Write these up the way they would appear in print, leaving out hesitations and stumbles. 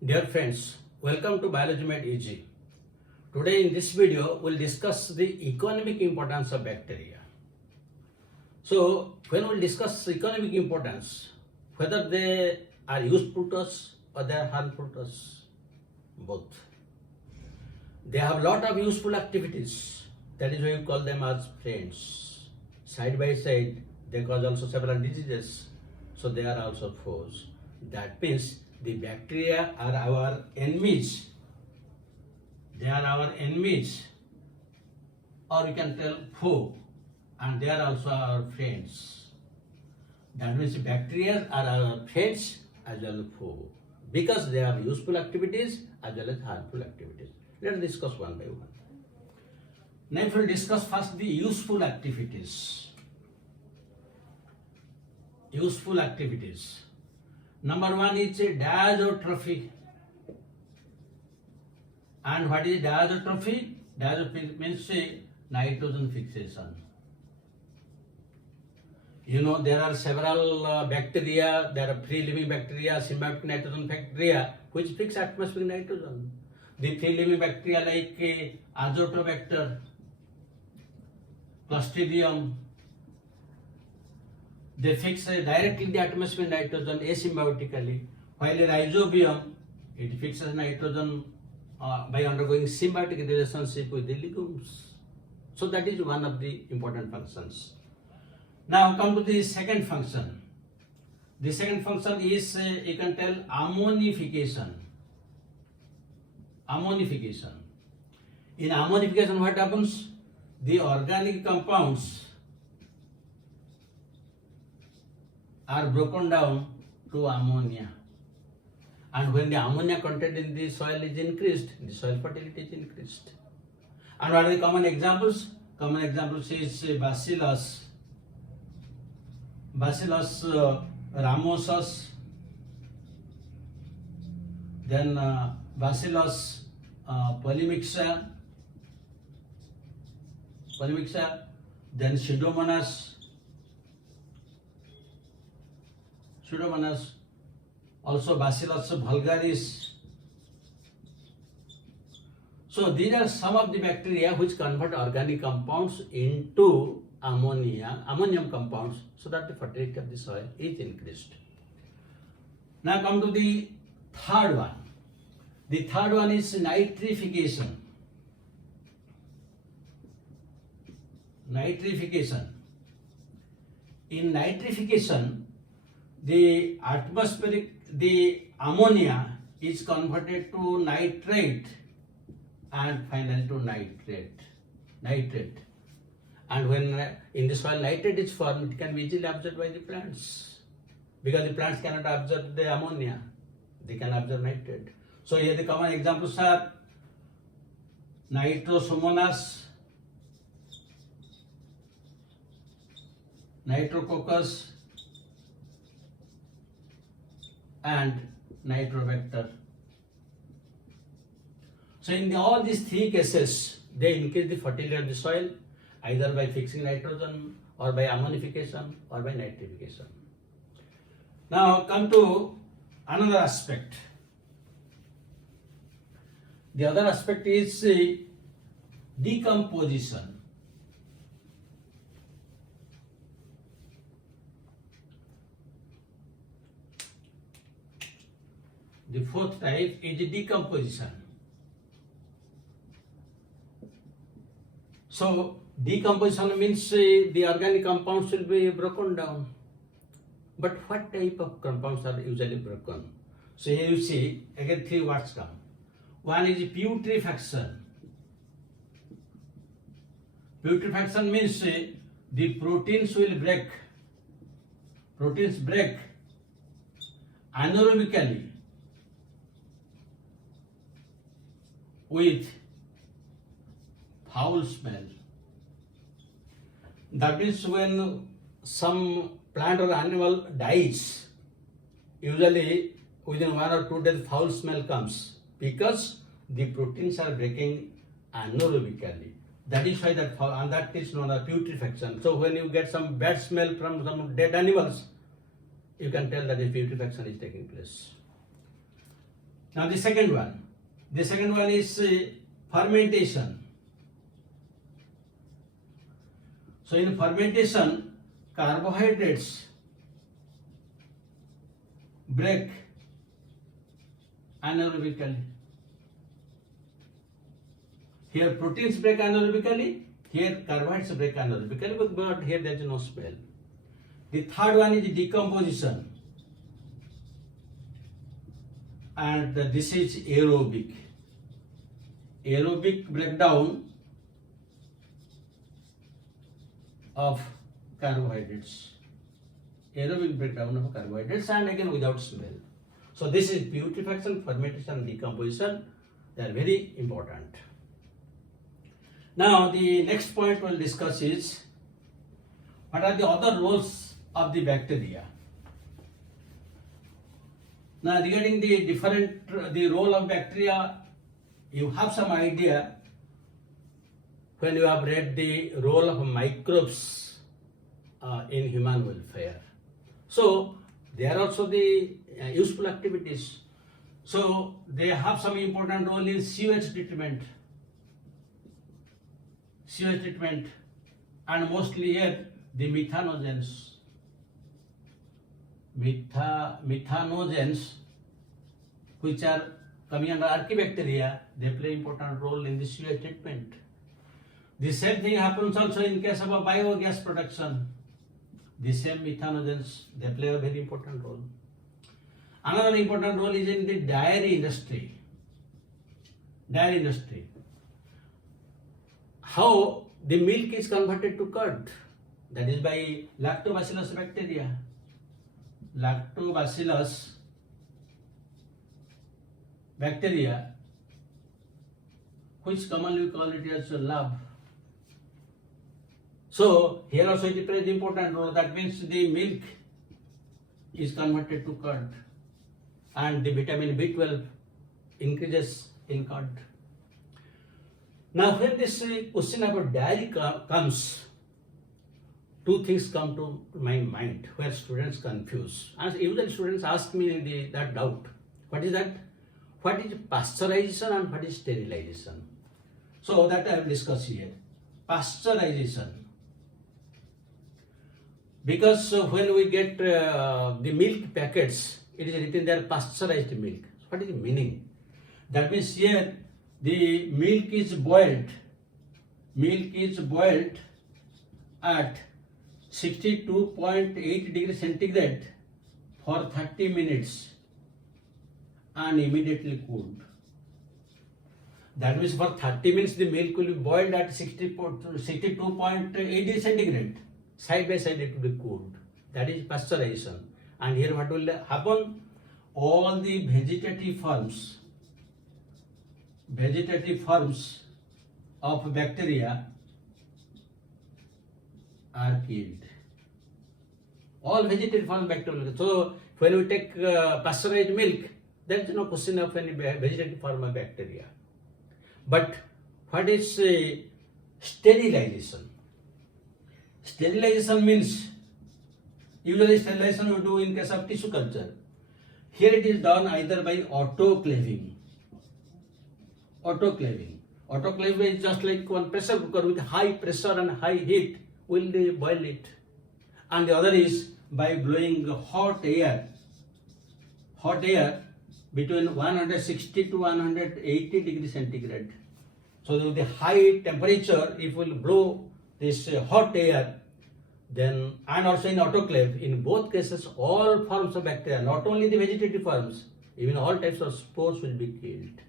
Dear friends, welcome to Biology Made Easy. Today in this video, we'll discuss the economic importance of bacteria. So, when we discuss economic importance, whether they are useful to us or they are harmful to us, both. They have a lot of useful activities. That is why we call them as friends. Side by side, they cause also several diseases. So they are also foes. That means the bacteria are our enemies. They are our enemies, or we can tell foe, and they are also our friends. That means bacteria are our friends as well as foe, because they have useful activities as well as harmful activities. Let us discuss one by one. Now, if we discuss first the useful activities. Useful activities. Number one is diazotrophy. And what is diazotrophy? Diazotrophy means nitrogen fixation. You know, there are several bacteria, there are free living bacteria, symbiotic nitrogen bacteria, which fix atmospheric nitrogen. The free living bacteria like azotobacter, clostridium, they fix directly the atmospheric nitrogen asymbiotically, while rhizobium, it fixes nitrogen by undergoing symbiotic relationship with the legumes. So that is one of the important functions. Now come to the second function. The second function is, you can tell, ammonification. Ammonification. In ammonification, what happens? The organic compounds are broken down to ammonia. And when the ammonia content in the soil is increased, the soil fertility is increased. And what are the common examples? Common examples is Bacillus ramosus, then Bacillus polymixa, then Pseudomonas, also Bacillus vulgaris. So these are some of the bacteria which convert organic compounds into ammonium compounds, so that the fertility of the soil is increased. Now come to the third one. The third one is nitrification. Nitrification. In nitrification, the ammonia is converted to nitrate and finally to nitrate. And when in the soil nitrate is formed, it can be easily absorbed by the plants, because the plants cannot absorb the ammonia, they can absorb nitrate. So here the common examples are Nitrosomonas, Nitrococcus, and Nitrobacter. So in all these three cases, they increase the fertility of the soil either by fixing nitrogen or by ammonification or by nitrification. Now come to another aspect. The other aspect is decomposition. The fourth type is decomposition. So decomposition means the organic compounds will be broken down. But what type of compounds are usually broken? So here you see again three words come. One is putrefaction. Putrefaction means the proteins will break. Proteins break anaerobically with foul smell. That means when some plant or animal dies, usually within 1 or 2 days foul smell comes, because the proteins are breaking anaerobically. That is why and that is known as putrefaction. So when you get some bad smell from some dead animals, you can tell that the putrefaction is taking place. Now the second one is fermentation. So in fermentation, carbohydrates break anaerobically. Here proteins break anaerobically, here carbohydrates break anaerobically, but here there is no smell. The third one is decomposition, and this is aerobic. Aerobic breakdown of carbohydrates. Aerobic breakdown of carbohydrates, and again without smell. So this is putrefaction, fermentation, decomposition. They are very important. Now the next point we'll discuss is what are the other roles of the bacteria. Now regarding the role of bacteria, you have some idea when you have read the role of microbes in human welfare. So they are also the useful activities. So they have some important role in sewage treatment, and mostly here the methanogens. Methanogens, which are coming under archaebacteria, they play important role in the sewage treatment. The same thing happens also in case of a biogas production. The same methanogens, they play a very important role. Another important role is in the dairy industry. How the milk is converted to curd, that is by lactobacillus bacteria. Lactobacillus bacteria, which commonly we call it as lab. So here also it plays important role. That means the milk is converted to curd, and the vitamin B12 increases in curd. Now when this question about dairy comes, two things come to my mind where students confuse. And usually students ask me that doubt. What is that? What is pasteurization and what is sterilization? So that I will discuss here. Pasteurization. Because when we get the milk packets, it is written there pasteurized milk. What is the meaning? That means here the milk is boiled. Milk is boiled at 62.8 degrees centigrade for 30 minutes and immediately cooled. That means for 30 minutes the milk will be boiled at 62.8 degrees centigrade. Side by side it will be cooled. That is pasteurization. And here what will happen? All the vegetative forms of bacteria are killed. All vegetative forms of bacteria. So when we take pasteurized milk, there is no question of any vegetative form of bacteria. But what is sterilization? Sterilization means, usually sterilization we do in case of tissue culture. Here it is done either by autoclaving. Autoclave is just like one pressure cooker with high pressure and high heat will boil it. And the other is by blowing hot air between 160 to 180 degrees centigrade. So with the high temperature, if we will blow this hot air, then, and also in autoclave, in both cases all forms of bacteria, not only the vegetative forms, even all types of spores will be killed.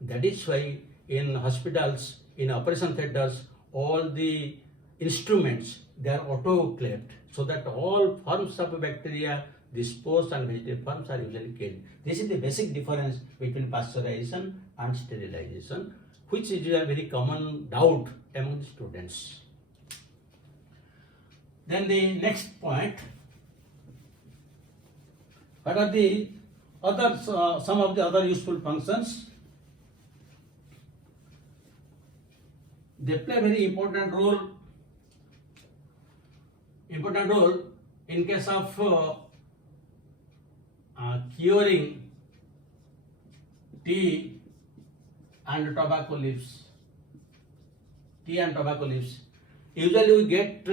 That is why in hospitals, in operation theaters, all the instruments, they are autoclaved, so that all forms of bacteria, the spores and vegetative forms are usually killed. This is the basic difference between pasteurization and sterilization, which is a very common doubt among the students. Then the next point, what are the other some of the other useful functions? They play a very important role in case of curing tea and tobacco leaves. Tea and tobacco leaves. Usually we get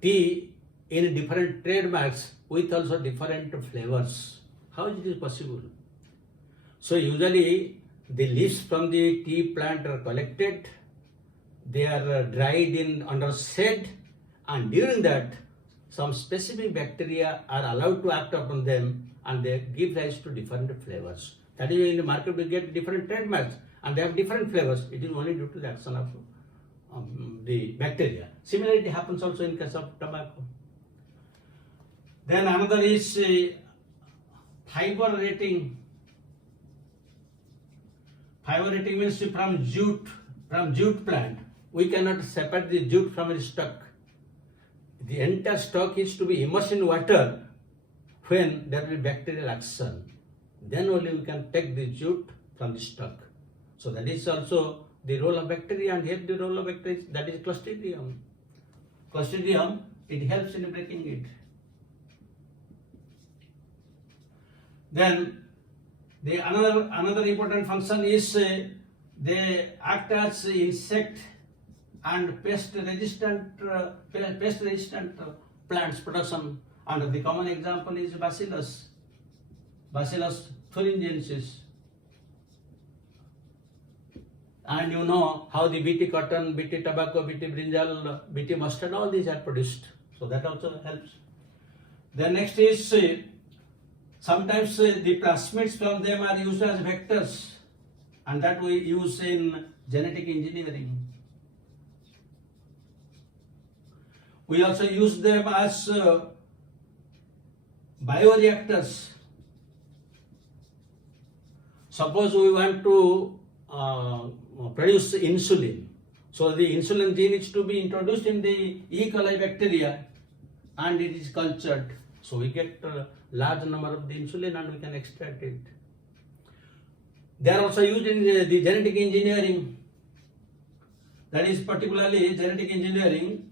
tea in different trademarks with also different flavors. How is it possible? So usually the leaves from the tea plant are collected, they are dried in under shade, and during that some specific bacteria are allowed to act upon them and they give rise to different flavors. That is why in the market we get different trademarks and they have different flavors. It is only due to the action of the bacteria. Similarly, it happens also in case of tobacco. Then another is fiber rating. Fiber rating means from jute plant, we cannot separate the jute from the stock. The entire stock is to be immersed in water when there will be bacterial action. Then only we can take the jute from the stock. So that is also the role of bacteria, and here the role of bacteria, that is Clostridium. Clostridium, it helps in breaking it. Then the another important function is they act as insect and pest resistant plants production, and the common example is Bacillus thuringiensis. And you know how the BT cotton, BT tobacco, BT brinjal, BT mustard, all these are produced. So that also helps. The next is sometimes the plasmids from them are used as vectors, and that we use in genetic engineering. We also use them as bioreactors. Suppose we want to produce insulin. So the insulin gene is to be introduced in the E. coli bacteria and it is cultured. So we get a large number of the insulin and we can extract it. They are also used in the genetic engineering. That is particularly genetic engineering.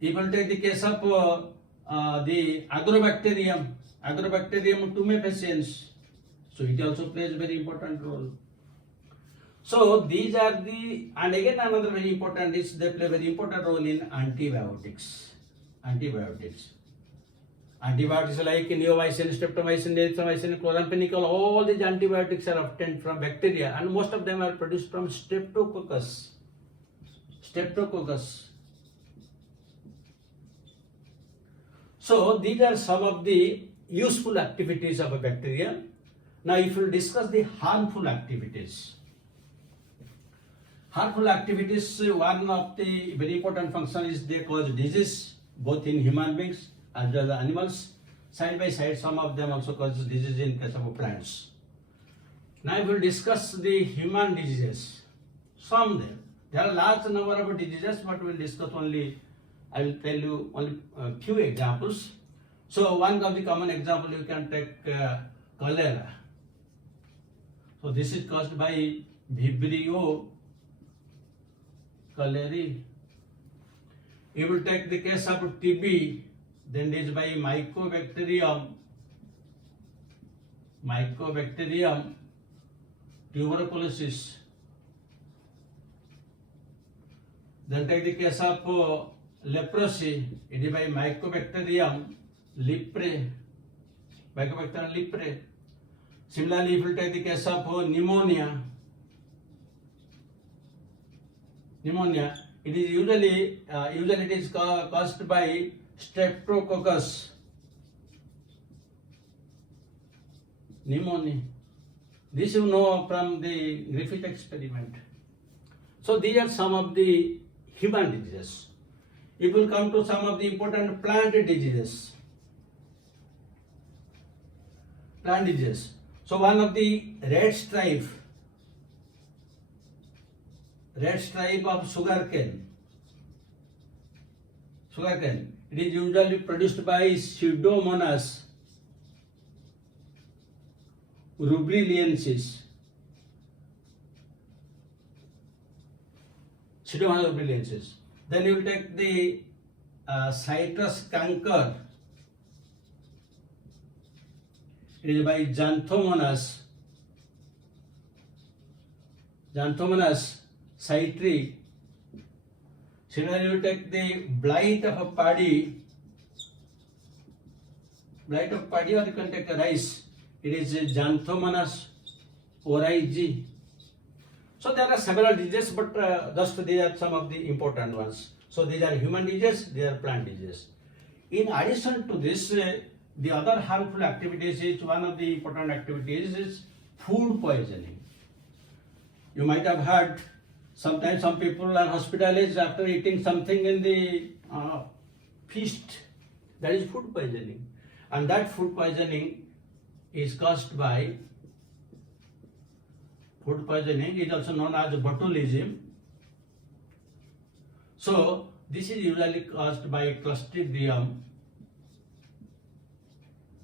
If you take the case of the Agrobacterium tumefaciens, so it also plays a very important role. So these are the, and again another very important is they play a very important role in antibiotics. Antibiotics like neomycin, streptomycin, erythromycin, chloramphenicol, all these antibiotics are obtained from bacteria, and most of them are produced from Streptococcus. So these are some of the useful activities of a bacteria. Now if we discuss the harmful activities. Harmful activities, one of the very important function is they cause disease, both in human beings as well as animals. Side by side, some of them also cause disease in case of plants. Now we will discuss the human diseases. There are large number of diseases, but we will discuss only, I will tell you only a few examples. So one of the common example you can take cholera. So this is caused by Vibrio cholerae. You will take the case of TB, then it is by Mycobacterium tuberculosis. Then take the case of leprosy, it is by Mycobacterium leprae. Similarly, if you take the case of pneumonia, it is usually it is caused by Streptococcus pneumonia. This you know from the Griffith experiment. So these are some of the human diseases. It will come to some of the important plant diseases. So one of the red stripe of sugarcane. It is usually produced by Pseudomonas rubriliensis. Then you will take the citrus canker. It is by Xanthomonas citri. Similarly, you take the blight of a paddy or you can take a rice. It is Xanthomonas origi. So there are several diseases, but just these are some of the important ones. So these are human diseases, these are plant diseases. In addition to this, the other harmful activities is one of the important activities is food poisoning. You might have heard sometimes some people are hospitalized after eating something in the feast. That is food poisoning. And that food poisoning is caused by food poisoning is also known as botulism. So this is usually caused by Clostridium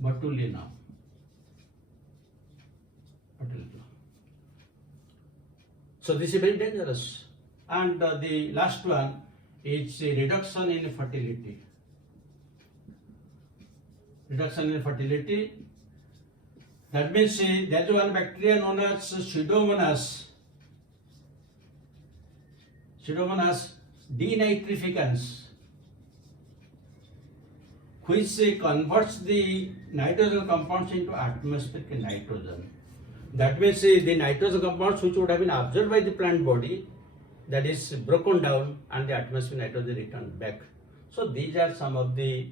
botulinum. So this is very dangerous. And the last one is reduction in fertility. Reduction in fertility. That means there is one bacteria known as Pseudomonas denitrificans, which converts the nitrogen compounds into atmospheric nitrogen. That means the nitrogen compounds which would have been absorbed by the plant body, that is broken down and the atmospheric nitrogen returned back. So these are some of the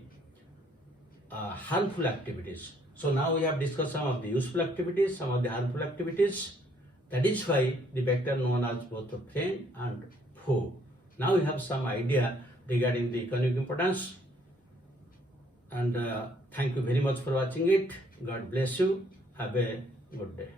harmful activities. So now we have discussed some of the useful activities, some of the harmful activities. That is why the bacteria known as both friend and foe. Now we have some idea regarding the economic importance. And thank you very much for watching it. God bless you. Have a good day.